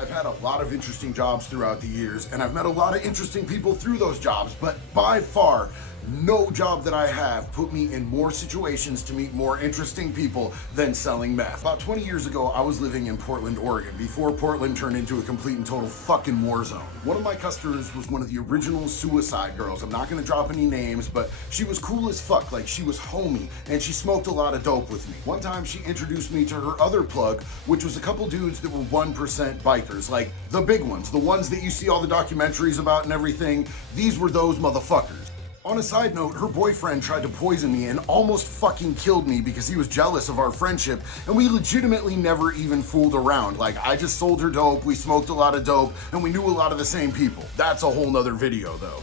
I've had a lot of interesting jobs throughout the years, and I've met a lot of interesting people through those jobs, but by far, no job that I have put me in more situations to meet more interesting people than selling meth. About 20 years ago, I was living in Portland, Oregon, before Portland turned into a complete and total fucking war zone. One of my customers was one of the original Suicide Girls. I'm not gonna drop any names, but she was cool as fuck, like she was homey, and she smoked a lot of dope with me. One time she introduced me to her other plug, which was a couple dudes that were 1% bikers, like the big ones, the ones that you see all the documentaries about and everything. These were those motherfuckers. On a side note, her boyfriend tried to poison me and almost fucking killed me because he was jealous of our friendship, and we legitimately never even fooled around. Like, I just sold her dope, we smoked a lot of dope, and we knew a lot of the same people. That's a whole nother video though.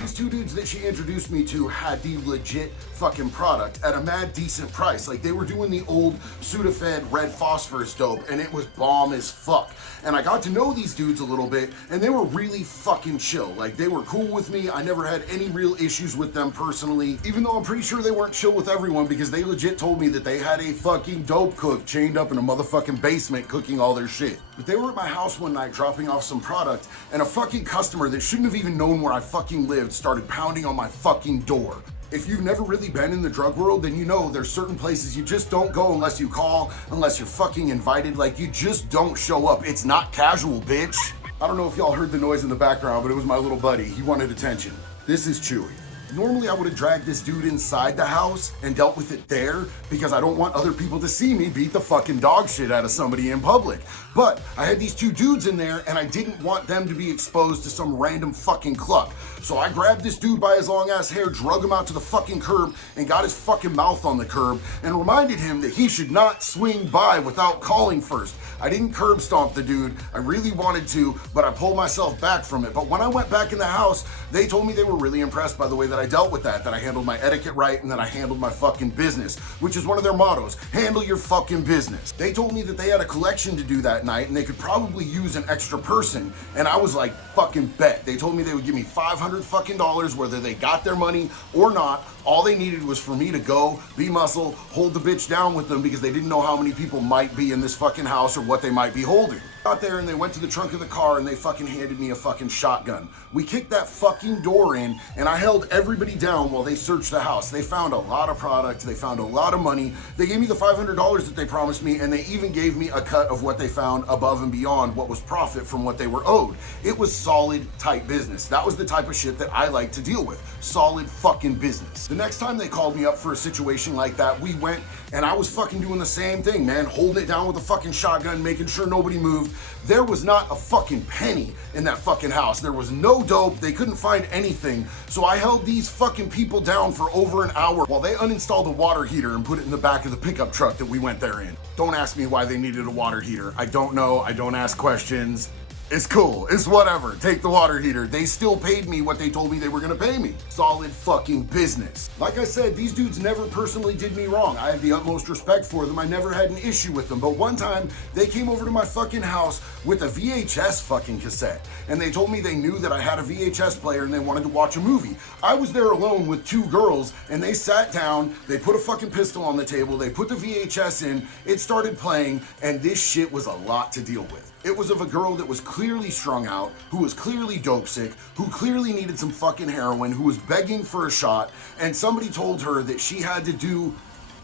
These two dudes that she introduced me to had the legit fucking product at a mad decent price. Like, they were doing the old Sudafed red phosphorus dope, and it was bomb as fuck. And I got to know these dudes a little bit, and they were really fucking chill. Like, they were cool with me. I never had any real issues with them personally, even though I'm pretty sure they weren't chill with everyone, because they legit told me that they had a fucking dope cook chained up in a motherfucking basement cooking all their shit. But they were at my house one night dropping off some product, and a fucking customer that shouldn't have even known where I fucking lived started pounding on my fucking door. If you've never really been in the drug world, then you know there's certain places you just don't go unless you call, unless you're fucking invited. Like, you just don't show up. It's not casual, bitch. I don't know if y'all heard the noise in the background, but it was my little buddy. He wanted attention. This is Chewy. Normally I would have dragged this dude inside the house and dealt with it there because I don't want other people to see me beat the fucking dog shit out of somebody in public. But I had these two dudes in there and I didn't want them to be exposed to some random fucking cluck. So I grabbed this dude by his long ass hair, drug him out to the fucking curb and got his fucking mouth on the curb and reminded him that he should not swing by without calling first. I didn't curb stomp the dude. I really wanted to, but I pulled myself back from it. But when I went back in the house, they told me they were really impressed by the way that I dealt with that I handled my etiquette right, and that I handled my fucking business, which is one of their mottos: handle your fucking business. They told me that they had a collection to do that night and they could probably use an extra person, and I was like, fucking bet. They told me they would give me $500 fucking dollars whether they got their money or not. All they needed was for me to go, be muscle, hold the bitch down with them because they didn't know how many people might be in this fucking house or what they might be holding. Got there and they went to the trunk of the car and they fucking handed me a fucking shotgun. We kicked that fucking door in and I held everybody down while they searched the house. They found a lot of product, they found a lot of money. They gave me the $500 that they promised me, and they even gave me a cut of what they found above and beyond what was profit from what they were owed. It was solid, tight business. That was the type of shit that I like to deal with. Solid fucking business. The next time they called me up for a situation like that, we went and I was fucking doing the same thing, man. Holding it down with a fucking shotgun, making sure nobody moved. There was not a fucking penny in that fucking house. There was no dope. They couldn't find anything. So I held these fucking people down for over an hour while they uninstalled a water heater and put it in the back of the pickup truck that we went there in. Don't ask me why they needed a water heater. I don't know. I don't ask questions. It's cool, it's whatever, take the water heater. They still paid me what they told me they were gonna pay me. Solid fucking business. Like I said, these dudes never personally did me wrong. I have the utmost respect for them. I never had an issue with them. But one time, they came over to my fucking house with a VHS fucking cassette. And they told me they knew that I had a VHS player and they wanted to watch a movie. I was there alone with two girls and they sat down, they put a fucking pistol on the table, they put the VHS in, it started playing, and this shit was a lot to deal with. It was of a girl that was clearly strung out, who was clearly dope sick, who clearly needed some fucking heroin, who was begging for a shot, and somebody told her that she had to do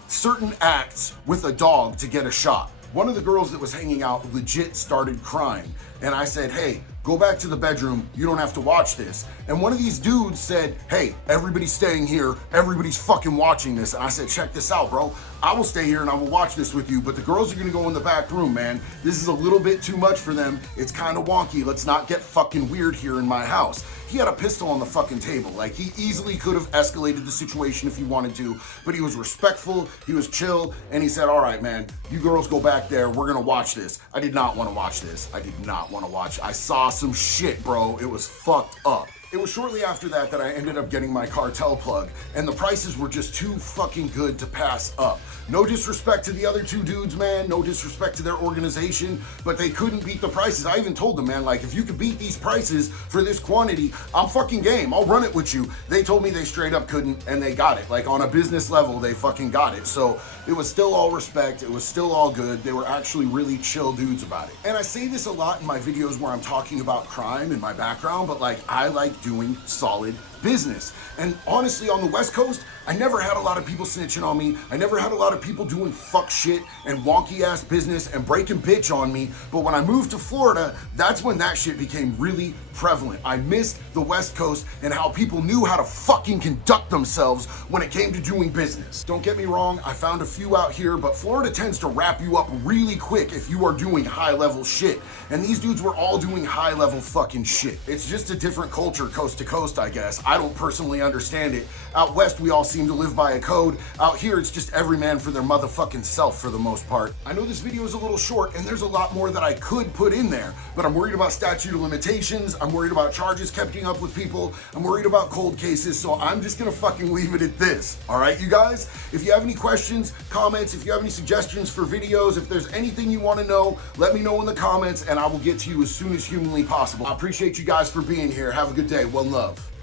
certain acts with a dog to get a shot. One of the girls that was hanging out legit started crying, and I said, hey, go back to the bedroom, you don't have to watch this. And one of these dudes said, hey, everybody's staying here, everybody's fucking watching this. And I said, check this out, bro. I will stay here and I will watch this with you, but the girls are gonna go in the back room, man. This is a little bit too much for them. It's kind of wonky. Let's not get fucking weird here in my house. He had a pistol on the fucking table. Like, he easily could have escalated the situation if he wanted to, but he was respectful, he was chill, and he said, all right, man, you girls go back there, we're gonna watch this. I did not want to watch this. I did not want to watch. I saw some shit, bro. It was fucked up. It was shortly after that that I ended up getting my cartel plug, and the prices were just too fucking good to pass up. No disrespect to the other two dudes, man, no disrespect to their organization, but they couldn't beat the prices. I even told them, man, like, if you could beat these prices for this quantity, I'm fucking game. I'll run it with you. They told me they straight up couldn't, and they got it. Like, on a business level, they fucking got it. So it was still all respect. It was still all good. They were actually really chill dudes about it. And I say this a lot in my videos where I'm talking about crime and my background, but like, I like doing solid business. And honestly, on the West Coast, I never had a lot of people snitching on me. I never had a lot of people doing fuck shit and wonky ass business and breaking bitch on me. But when I moved to Florida, that's when that shit became really prevalent. I missed the West Coast and how people knew how to fucking conduct themselves when it came to doing business. Don't get me wrong, I found a few out here, but Florida tends to wrap you up really quick if you are doing high level shit. And these dudes were all doing high level fucking shit. It's just a different culture coast to coast, I guess. I don't personally understand it. Out west, we all seem to live by a code. Out here, it's just every man for their motherfucking self for the most part. I know this video is a little short and there's a lot more that I could put in there, but I'm worried about statute of limitations. I'm worried about charges keeping up with people. I'm worried about cold cases, so I'm just gonna fucking leave it at this. All right, you guys? If you have any questions, comments, if you have any suggestions for videos, if there's anything you wanna know, let me know in the comments and I will get to you as soon as humanly possible. I appreciate you guys for being here. Have a good day. One love.